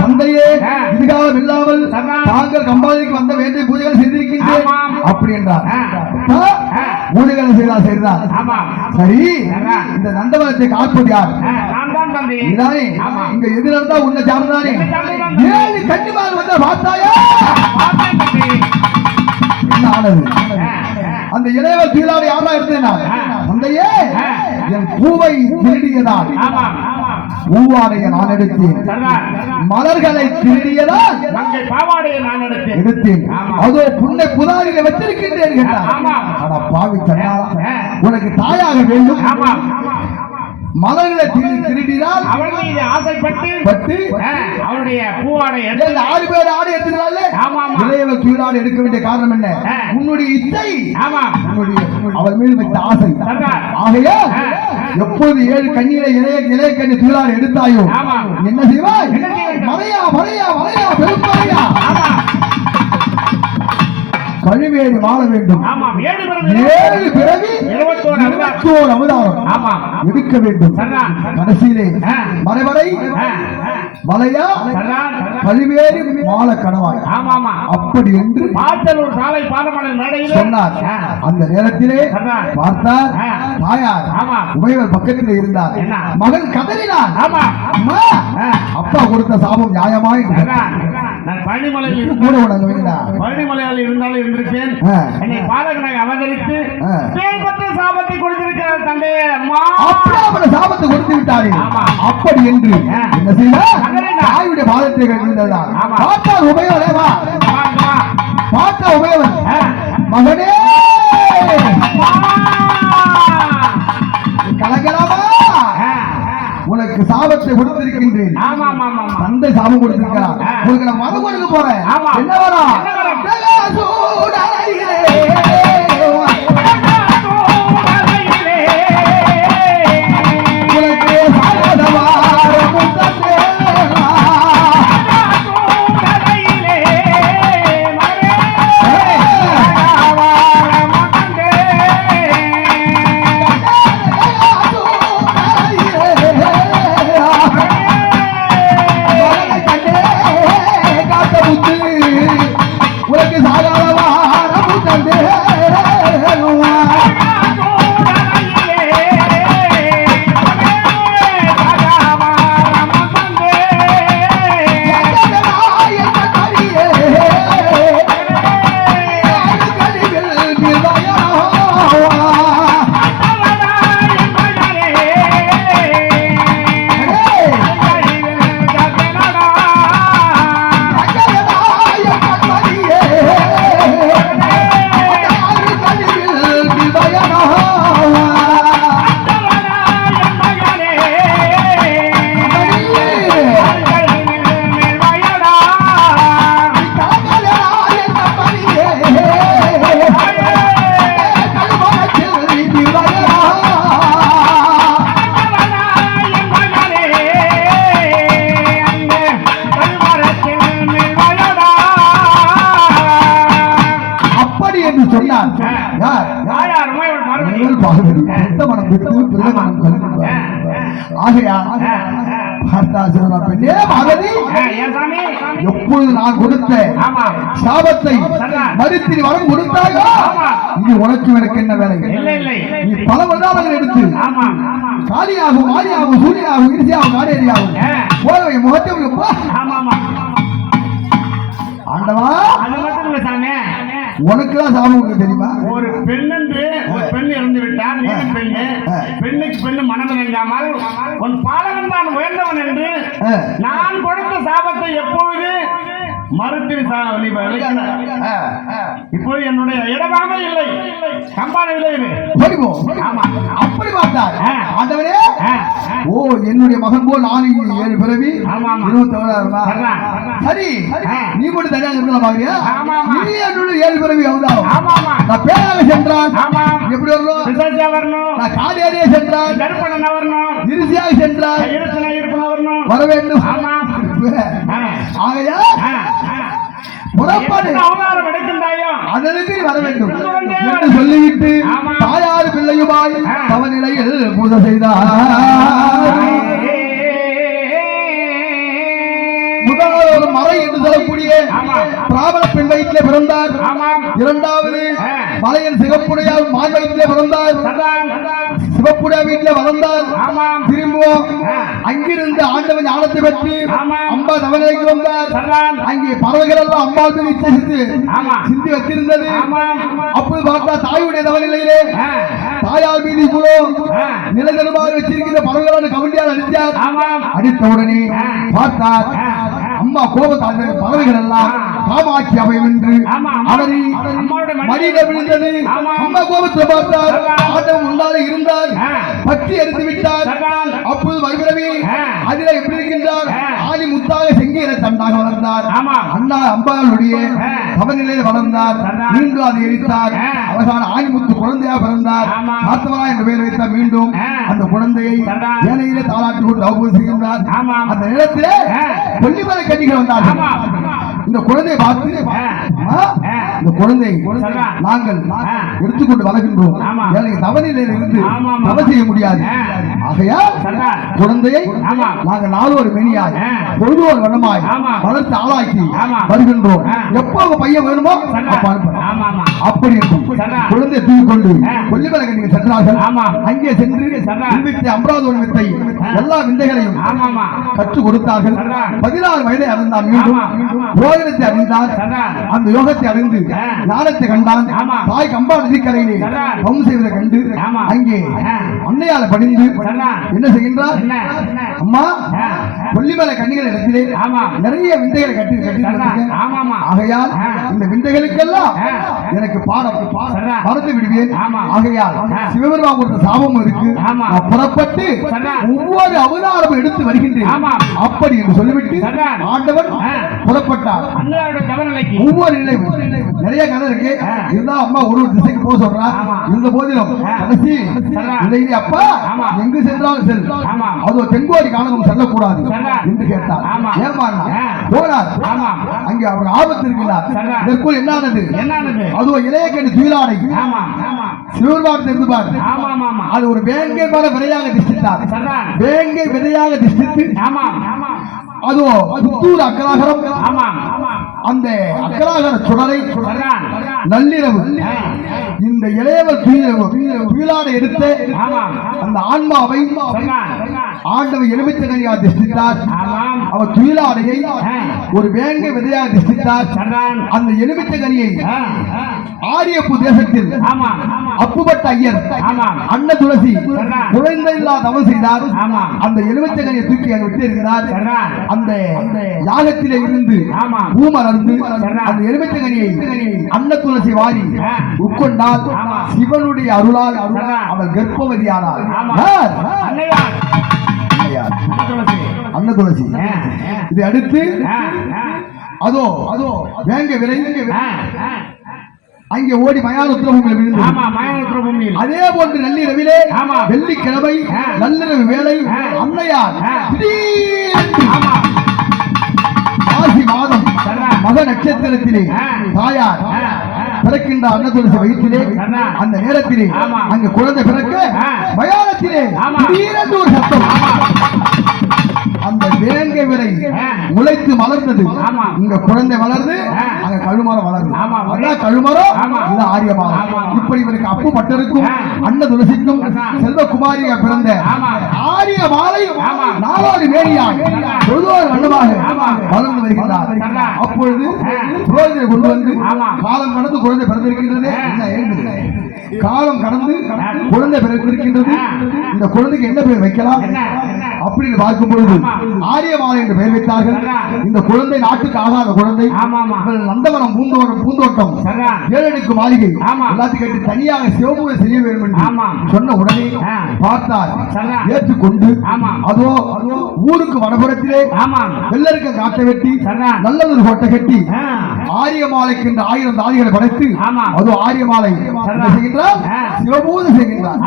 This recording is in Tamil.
தந்தையே ஆ. இதுகாலம் இல்லாமல் சதா. தாங்கள் கம்பாதிக்கு வந்த வேண்டிய பூஜைகள் செய்திருக்கின்றேன் ஆமாம். அப்படி என்றார் ஆ. அப்பா, ஆ. பூஜைகளை செய்தா செய்தார் ஆமா சரி சதா. இந்த நந்தவனத்தை காப்பது யார் இதானே. இங்க எதிர இருந்தா உன்னை தம்பி. ஏழு கன்னிமார் வந்த பார்த்தாயா என்ன ஆனது. அந்த இளையவர் கீழாடு யாரா இருந்தேன். தந்தையே. என் பூவை ஆமா பூவாடைய நான் எடுத்தேன். மலர்களை திருடியதால் மங்கை பாவாடையை நான் எடுத்தேன். எடுத்தேன். அதோ புண்ணை புதாரில வச்சிருக்கின்றேன் கேட்டார். பாவி. உனக்கு தாயாக வேண்டும். திரு- திருடினால் அவள் மீது ஆசைப்பட்டு பட்டு ஆ, அவளுடைய பூவாடை எடுத்து ஆறு பேர் ஆடு எடுத்துக்கிறாள் ஆமா, ஆமா. இளையவர் கீழாடு எடுக்க வேண்டிய காரணம் என்ன. உன்னுடைய இச்சை ஆமா உன்னுடைய அவள் மீது வைத்த ஆசை. ஆகையா. எப்போது ஏழு கண்ணீரை இளைய இளைய கண்ணி கீழாடு எடுத்தாயோ. என்ன செய்வாய் என்ன செய்ய வேண்டும்? மலையா கழுவேறி வாழ வேண்டும் ஏழு பிறகு இருபத்தோரு அவதாரம். எடுக்க வேண்டும். கடைசியிலே. மறைவரை சர்தார். கழுவேறி வாழ கணவாய் ஆமா ஆமா அப்படி என்று சாலை சொன்னார். அந்த நேரத்திலே. பார்த்தார். தாயார் ஆமா. உமையவர் பக்கத்தில் இருந்தார்? மகன் ஆ. அப்பா கொடுத்த சாபம் நியாயமா என்று நான் பழனிமலையில் கூட? பழனிமலையில் இருந்தாலும் இருந்திருப்பேன். என்னை பாலகனாக அவதரித்து சாபத்தை கொடுத்திருக்கிறார் தந்தையே அம்மா அப்படியே அவனை சாபத்தை கொடுத்து விட்டாரே. அப்படி என்று. என்ன செய்தார். தாயுடைய பாதத்தை கண்டிருந்தார் ஆமா. உங்களுக்கு நான் மதம் கொடுக்க போறேன். எப்பொழுது நான் கொடுத்த ஆமா. சாபத்தை சர்தார். மறுத்து நீ வரம் கொடுத்தாயோ ஆமா. இது உனக்கு எனக்கு என்ன வேலை நீ பல வதாரங்கள் எடுத்து காளியாகும் மாரியாகும் சூரியனாகும் இறுதியாகும் காடேரியாகும் ஆ. போறவை முகத்தை ஆண்டவா அது மட்டும் இல்ல சாமி உனக்கு தான் சாபம் உனக்கு தெரியுமா? ஒரு பெண் என்று ஒரு பெண் இறந்து விட்டார் நீ பெண்ணு. பெண்ணுக்கு பெண்ணு மனம் இறங்காமல் உன் பாலகன் தான் உயர்ந்தவன் என்று. நான் கொடுத்த சாபத்தை எப்பொழுது மறுத்து. இப்போது என்னுடைய இடமாமே இல்லை. படிப்போ ஆமா. அப்படி பார்த்தார். ஆண்டவரே. ஓ என்னுடைய மகன் போல் நான் ஏழு பிறவி. இருபத்தி ஆ. நீ மட்டும் தனியாக இருந்தா பாக்குறியா. நீ என்னுடைய ஏழு பிறவி ஆமா நான் பேராக சென்றான் எப்படி வரணும்? வரணும். நான் காலியாரியே சென்றான் கருப்பண்ண வரணும். இறுதியாக சென்றான் வர வேண்டும். ஆகையா. புறப்பாடு அவதாரம் எடுக்கின்றாயோ? அதற்கு வர வேண்டும். என்று சொல்லிவிட்டு. தாயார் பிள்ளையுமாய் ஆ. தவநிலையில் பூஜை செய்தார். சொல்லக்கூடிய. பிராமண பெண் வயிற்றிலே பிறந்தார் இரண்டாவது. மலையன் சிவப்புடையார் மான் வயிற்றிலே பிறந்தார். சிவப்புடைய வீட்டிலே வளர்ந்தார் திரும்புவோம். அங்கிருந்து ஆண்டவன் ஞானத்தை பெற்று. அம்பா தவணைக்கு வந்தார் அங்கே பறவைகள் எல்லாம் அம்பாள் மீது இச்சை சிந்து வச்சிருந்தது அப்போது பார்த்தா தாயுடைய தவநிலையிலே. தாயார் மீது இவ்வளோ. நிலநடுமாக வச்சிருக்கிற பறவைகளோட கவண்டியால் அடித்தார் அடித்த உடனே பார்த்தார். அம்மா கோபத்தால் பறவைகள் எல்லாம் காமாட்சி அவையும் என்று. அவரை மடியில மடியில விழுந்தது ஆமா. அம்மா கோபத்தில் பார்த்தார் ஆமா. ஆட்டம் உண்டாலே இருந்தார். பற்றி எடுத்து விட்டார் சரிதான் அப்போது வருகிறவே ஆ. அதில எப்படி இருக்கின்றார் ஆ. ஆதி முத்தாக செங்கீர தண்டாக வளர்ந்தார். அண்ணா அம்பாளுடைய. சமநிலையில் வளர்ந்தார். மீண்டும் அதை எரித்தார் ஆ. அழகான ஆணிமுத்து குழந்தையா பிறந்தார். சாத்தவரா என்று பெயர் வைத்தார் மீண்டும். அந்த குழந்தையை. வேலையிலே தாளாட்டி கொண்டு அவபோது செய்கின்றார். அந்த நேரத்திலே. கொல்லிமலை கட்டிகள் வந்தார்கள் ஆமா. இந்த குழந்தையை பார்த்து. இந்த குழந்தை. நாங்கள். எடுத்துக்கொண்டு வளர்கின்றோம். ஏழை தவநிலையில் இருந்து. தவ செய்ய முடியாது. ஆகையால் குழந்தையை. நாங்கள் நாலொரு மெனியாய். பொழுதோர் வண்ணமாய். வளர்த்து ஆளாக்கி. வருகின்றோம். எப்போ பையன் வேணுமோ. அப்ப அப்படி இருக்கும். குழந்தை தூக்கி கொண்டு ஆ. கொல்லிமலை கண்ணிகள் சென்றார்கள் ஆமா. அங்கே சென்று சரிதான். வித்தை அமராவதி வித்தை எல்லா விந்தைகளையும் ஆமா ஆமா கற்றுக் கொடுத்தார்கள் சரிதான். பதினாறு வயதை அறிந்தான் மீண்டும் ஆமா. யோகத்தை அறிந்தார் சரிதான் அந்த யோகத்தை அறிந்து ஆ. ஞானத்தை கண்டான். தாய் கம்பா நதிக்கரையிலே செய்வதை கண்டு. அங்கே. அன்னையால பணிந்து. என்ன செய்கின்றார் அம்மா. கொல்லிமலை கண்ணிகள் இடத்திலே. நிறைய விந்தைகளை கட்டி கட்டி ஆகையால். இந்த விந்தைகளுக்கெல்லாம். எனக்கு பாடம் சரிதான். மறந்து விடுவேன். ஆகையால். சிவபெருமான் கொடுத்த சாபம் இருக்கு புறப்பட்டு. ஒவ்வொரு அவதாரமும் எடுத்து வருகின்றேன். அப்படி என்று சொல்லிவிட்டு சரிதான். ஆண்டவன் ஆ. புறப்பட்டார் ஒவ்வொரு நிலை நிறைய கதை இருக்கு. இருந்தா அம்மா ஒரு ஒரு திசைக்கு போக சொல்றா. இருந்த போதிலும். கடைசி. நிலையிலே அப்பா. எங்கு சென்றாலும் செல். அது தென்கோடி காணகம் செல்லக்கூடாது. என்று கேட்டார். ஏமா. போனார். அங்கே அவர் ஆபத்து இருக்கிறார். இதற்குள் என்னானது என்னது அதுவும் இளைய கண்டு துயிலாடை பார். அது ஒரு வேங்கை மேல திஷ்டித்தார் வேங்கை திஷ்டித்து. புத்தூர் அந்த சுடரை நள்ளிரவு. இந்த இளையவர் துயில- துயிலாடை எடுத்து அந்த ஆன்மாவை சரிதான் ஆண்டவர் எலுமிச்சகனியாக திஷ்டித்தார். அவர் துயிலாடையை. ஒரு வேங்கை விதையாக சரிதான் அந்த எலுமிச்சகனியை ஆ, ஆ. ஆரியப்பு தேசத்தில் அப்புபட்ட ஐயர். அன்ன துளசி. குழந்தை இல்லா தவம் செய்தார் ஆமா. அந்த எலுமிச்சகனியை தூக்கி அங்க விட்டு இருக்கிறார் அந்த யாகத்திலே இருந்து ஆமா. பூமலர்ந்து சரிதான். அந்த எலுமிச்சகனியை அன்ன துளசி வாரி. உட்கொண்டால். சிவனுடைய அருளால் கர்ப்பவதியானாள் ஆமா யார்? அன்னையார் அன்னையார். அன்ன துளசி. இதை அடுத்து. அதோ அதோ வேங்க ஆ. அங்கே ஓடி மயான உத்திரவங்கள் விழுந்தது ஆமா மயான பூமியில் அதே போன்று நள்ளிரவிலே ஆமா. வெள்ளிக்கிழமை. நள்ளிரவு ஆ. அன்னையார் ஆசி மாதம். மக நட்சத்திரத்திலே. தாயார். பிறக்கின்ற அன்னதுளசி வயிற்றிலே. அந்த நேரத்திலே. அங்கு குழந்தை பிறக்க. மயானத்திலே. திடீரென்று ஒரு சத்தம் அந்த வேங்கை விரை. முளைத்து மலர்ந்தது. இங்க குழந்தை வளர்ந்து. அங்க கழுமரம் வளர்ந்து ஆமா. அதான் கழுமரம். இது ஆரியமானம் ஆமா. இப்படி இவருக்கு அப்பு பட்டருக்கும். அன்ன துளசிக்கும். செல்வகுமாரியா பிறந்த. ஆரிய மாலை. நாலாவது மேனியாய் ஆமா. பொதுவாக வண்ணமாக. வளர்ந்து வருகிறார். அப்பொழுது. புரோகிதரை கொண்டு வந்து. காலம் கடந்து குழந்தை பிறந்திருக்கின்றது. என்ன காலம் கடந்து குழந்தை பிறந்திருக்கின்றது. இந்த குழந்தைக்கு என்ன பேர் வைக்கலாம்? அப்படின்னு பார்க்கும் பொழுது. ஆரியமாலை என்று பெயர் வைத்தார்கள். இந்த குழந்தை நாட்டுக்கு ஆகாத குழந்தை நந்தவனம் பூந்தோட்டம் பூந்தோட்டம் ஏழனுக்கு மாளிகை. எல்லாத்தையும் கட்டி தனியாக சிவபூஜை செய்ய வேண்டும் என்று. சொன்ன உடனே. பார்த்தார். ஏற்றுக்கொண்டு. அதோ ஊருக்கு வடபுறத்திலே வெள்ளருக்க காட்டை வெட்டி. நல்லதொரு கோட்டை கட்டி ஆரியமாலைக்கு என்று ஆயிரம் தாதிகளை படைத்து. அதோ ஆரியமாலை. செய்கின்றார். சிவபூஜை செய்கின்றார்